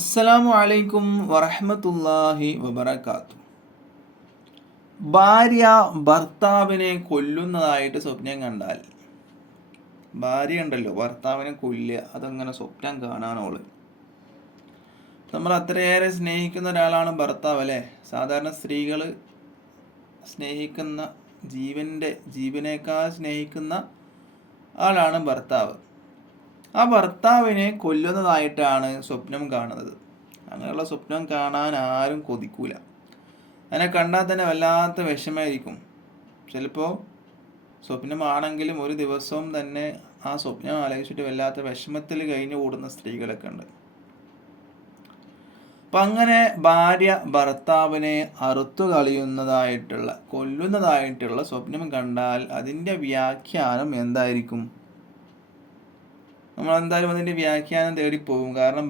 അസ്സലാമു അലൈക്കും വറഹ്മത്തുള്ളാഹി വബറകാത്തു. ഭാര്യ ഭർത്താവിനെ കൊല്ലുന്നതായിട്ട് സ്വപ്നം കണ്ടാൽ, ഭാര്യ ഉണ്ടല്ലോ ഭർത്താവിനെ കൊല്ലുക, അതങ്ങനെ സ്വപ്നം കാണാനോള്. നമ്മൾ അത്രയേറെ സ്നേഹിക്കുന്ന ഒരാളാണ് ഭർത്താവ് അല്ലേ. സാധാരണ സ്ത്രീകൾ സ്നേഹിക്കുന്ന, ജീവനേക്കാൾ സ്നേഹിക്കുന്ന ആളാണ് ഭർത്താവ്. ആ ഭർത്താവിനെ കൊല്ലുന്നതായിട്ടാണ് സ്വപ്നം കാണുന്നത്. അങ്ങനെയുള്ള സ്വപ്നം കാണാൻ ആരും കൊതിക്കൂല. അതിനെ കണ്ടാൽ തന്നെ വല്ലാത്ത വിഷമായിരിക്കും. ചിലപ്പോൾ സ്വപ്നമാണെങ്കിലും ഒരു ദിവസവും തന്നെ ആ സ്വപ്നം ആലോചിച്ചിട്ട് വല്ലാത്ത വിഷമത്തിൽ കഴിഞ്ഞു കൂടുന്ന സ്ത്രീകളൊക്കെ ഉണ്ട്. അപ്പം അങ്ങനെ ഭാര്യ ഭർത്താവിനെ അറുത്തു കളയുന്നതായിട്ടുള്ള, കൊല്ലുന്നതായിട്ടുള്ള സ്വപ്നം കണ്ടാൽ അതിൻ്റെ വ്യാഖ്യാനം എന്തായിരിക്കും? നമ്മൾ എന്തായാലും അതിൻ്റെ വ്യാഖ്യാനം തേടിപ്പോകും. കാരണം